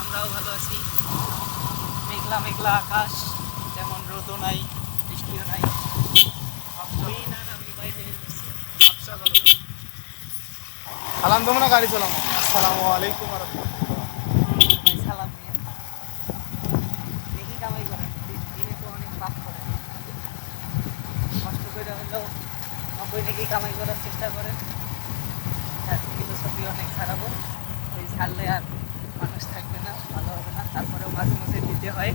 আমরাও ভালো আছি। মেঘলা মেঘলা আকাশ তেমন রোদও নাই বৃষ্টিও নাই। সালাম দেবো না গাড়ি চালানো আসসালামু আলাইকুম ওয়া সালাম দেখি কামাই করেন। দিনে তো অনেক পাপ করেন। কষ্ট করে হলেও নব্বই নাকি কামাই করার চেষ্টা করেন। হ্যাঁ ফিলোসফি অনেক খারাপ ওই ছাড়লে আর মানুষ থাকবে না ভালো হবে না তারপরেও মাঝে দিতে হয়।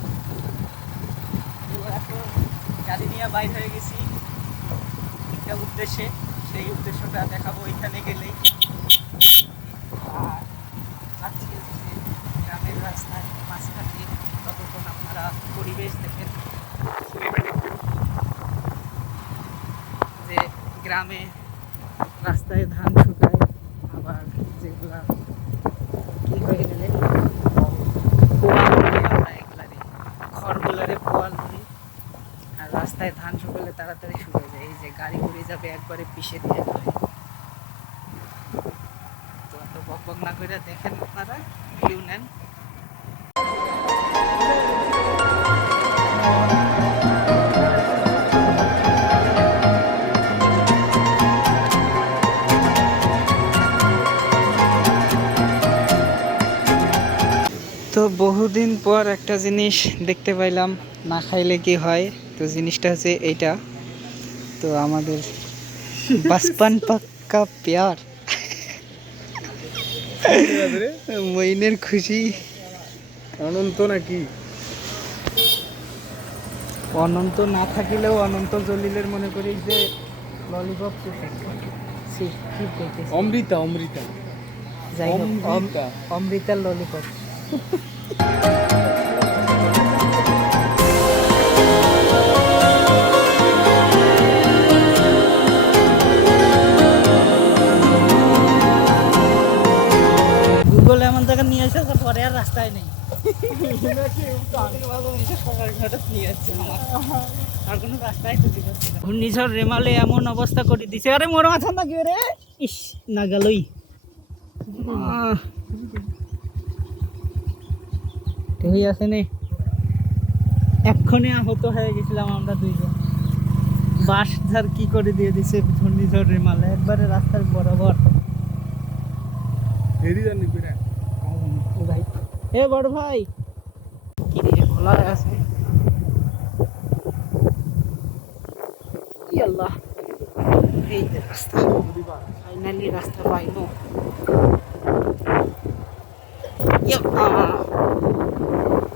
এখন গাড়ি নিয়ে বাইর হয়ে গেছি। একটা উদ্দেশ্যে, সেই উদ্দেশ্যটা দেখাবো ওইখানে গেলেই। গ্রামের রাস্তায় মাঝখানে ততক্ষণ আপনারা পরিবেশ দেখেন। যে গ্রামে রাস্তায় ধান শুকায়, আবার যেগুলা কি হয়ে গেলে পোয়াল বলি আমরা এগুলারে খড়গুলারে পোয়াল বলি আর রাস্তায় ধান শুকালে তাড়াতাড়ি শুকিয়ে যায় এই যে ঘুরে যাবে একবারে পিষে দেয় তো এত বক বক না করে দেখেন আপনারা ভিউ নেন। তো বহুদিন পর একটা জিনিস দেখতে পাইলাম, না খাইলে কি হয়? তো জিনিসটা হচ্ছে এইটা। তো আমাদের বাসপান পাক্কা পেয়ার। মইনের খুশি। অনন্ত নাকি? অনন্ত না থাকিলেও অনন্ত জলিলের মনে করি যে ললিপপ অমৃতা অমৃতা। যাই হোক অমৃতা। অমৃতার ললিপপ। রাস্তায় খুঁজে পাচ্ছি না। ঘূর্ণিঝড় রেমালে এমন অবস্থা করে দিছে। আরে মোর মাথা না কি রে ইস না গেলই। ঠিক আছে নে। এক্ষণে আহত হয়ে গেছিলাম আমরা দুইজন। বাস ধার কি করে দিয়ে দিছে ঘূর্ণিঝড় রেমালে? একবারে রাস্তার বরাবর। হেরি জানি করে এ বড় ভাই। কি রে খোলা আছে। আল্লাহ এই রাস্তা ফাইনালি রাস্তা ইয়া,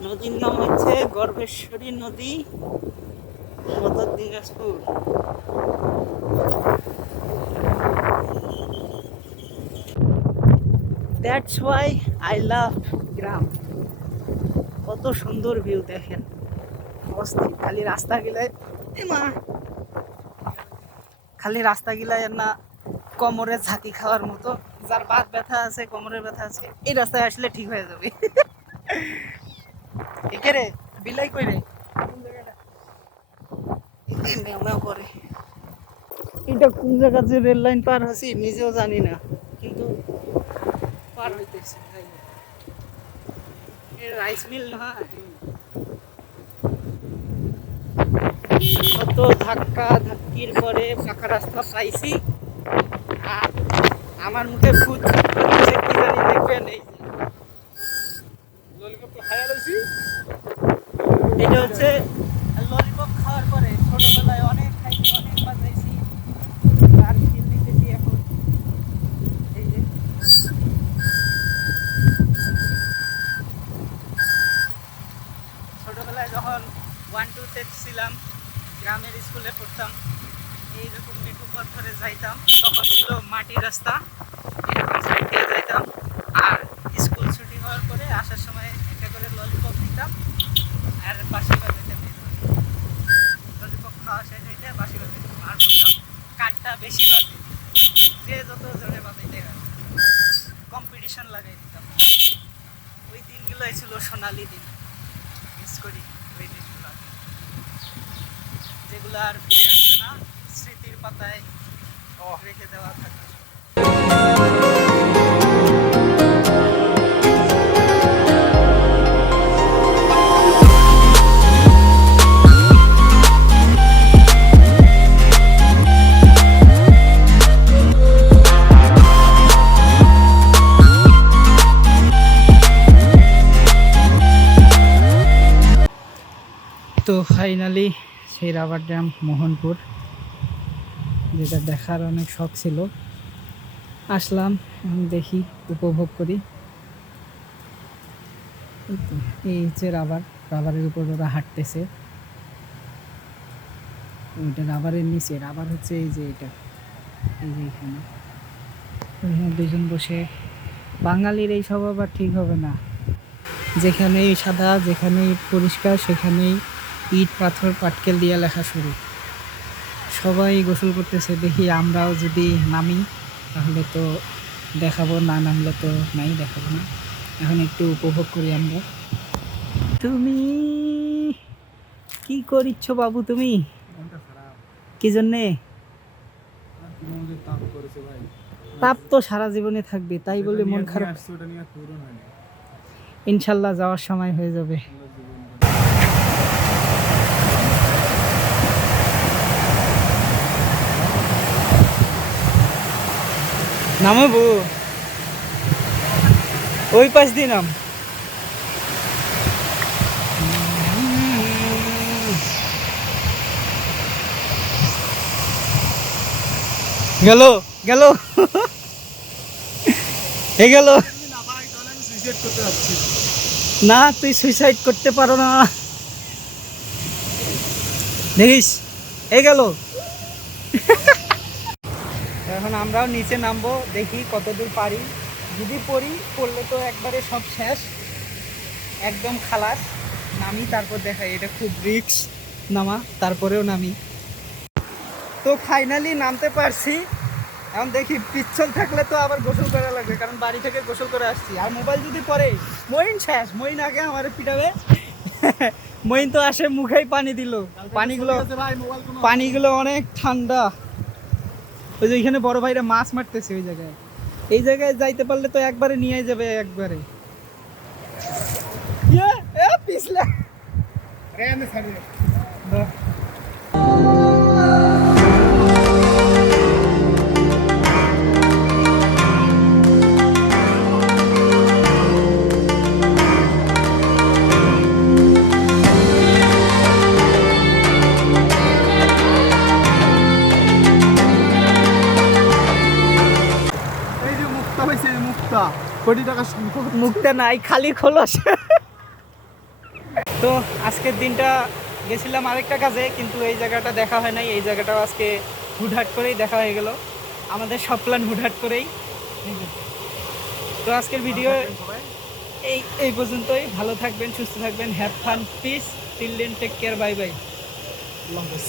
নদীর নাম হচ্ছে গর্ভেশ্বরী নদী সদর Dinajpur. That's why I love গ্রাম। কত সুন্দর ভিউ দেখেন। অস্থির। খালি রাস্তা গিলায় মা। খালি রাস্তা গিলায় না কোমরে ঝাঁকি খাওয়ার মতো। যার বাত ব্যথা আছে, কোমরের ব্যথা আছে, এই রাস্তায় আসলে ঠিক হয়ে যাবে। একে রে, বিলাই কই রে? মেও এটা কোন জায়গা যে রেল লাইন পার হছি নিজেও জানি না। কিন্তু পার হইতেছে রাইস মিল নয় কত ধাক্কা ধাক্কির পরে ফাঁকা রাস্তা পাইছি আর আমার মুখে ফুট রাস্তা আর স্কুল ছুটি হওয়ার পরে আসার সময় একটা করে ললিপপ নিতাম আর বাসি বাজার ললিপপ খাওয়া শেষ হইলে বাসি বাজার আর বলতাম কাঠটা বেশি বাজে। যে যত জোরে বাজাইতে কম্পিটিশন লাগাই দিতাম। ওই দিনগুলোই ছিল সোনালি দিন। মিস করি ওই দিনগুলো। যেগুলো আর ফিরে আসবে না স্মৃতির পাতায় রেখে দেওয়া থাকবে। ফাইনালি সেই রাবার ড্যাম মোহনপুর, যেটা দেখার অনেক শখ ছিল। আসলাম দেখি, উপভোগ করি। এই হচ্ছে রাবার, রাবারের উপর ওরা হাঁটতেছে। ওইটা রাবারের নিচে, রাবার হচ্ছে এই যে এটা, এই যে এখানে। দুজন বসে, বাঙালির এই সব আবার ঠিক হবে না। যেখানেই সাদা, যেখানেই পরিষ্কার, সেখানেই ইট পাথর পাটকেল দিয়ে লেখা শুরু। সবাই গোসল করতেছে দেখি আমরাও যদি নামি তাহলে তো দেখাবো না নামলে তো নাই দেখাবো না। এখন একটু উপভোগ করি আমরা। তুমি কি করিচ্ছ বাবু তুমি? কি জন্যে? তাপ তো সারা জীবনে থাকবে তাই বলে মন খারাপ। ইনশাল্লাহ যাওয়ার সময় হয়ে যাবে। নামাবো ওই পাশ দিয়ে নাম। গেল গেল। হে গেল। না, তুই সুইসাইড করতে পারো না। দেখিস, এ গেল। এখন আমরাও নিচে নামবো দেখি কতদূর পারি। যদি পড়ি পড়লে তো একবারে সব শেষ। একদম খালাস। নামি তারপর দেখাই। এটা খুব রিক্স। নামা তারপরেও নামি। তো ফাইনালি নামতে পারছি। এখন দেখি পিচ্ছল থাকলে তো আবার গোসল করা লাগবে কারণ বাড়ি থেকে গোসল করে আসছি। আর মোবাইল যদি পরে মইন শেষ। মইন আগে আমার পিটাবে। মইন তো আসে মুখেই পানি দিল। পানিগুলো পানিগুলো অনেক ঠান্ডা। ওই যে ওইখানে বড় ভাইরা মাছ মারতেছে ওই জায়গায়। এই জায়গায় যাইতে পারলে তো একবারে নিয়ে যাবে একবারে। ইয়ে, এ, পিছলে। কোটি টাকা সম্পদ। মুখটা নাই খালি খোলস। তো আজকের দিনটা গেছিলাম আরেকটা কাজে কিন্তু এই জায়গাটা দেখা হয় নাই এই জায়গাটাও আজকে হুটহাট করেই দেখা হয়ে গেল। আমাদের সব প্ল্যান হুটহাট করেই। তো আজকের ভিডিও এই এই পর্যন্তই। ভালো থাকবেন সুস্থ থাকবেন have fun peace till take care bye bye হাফেজ।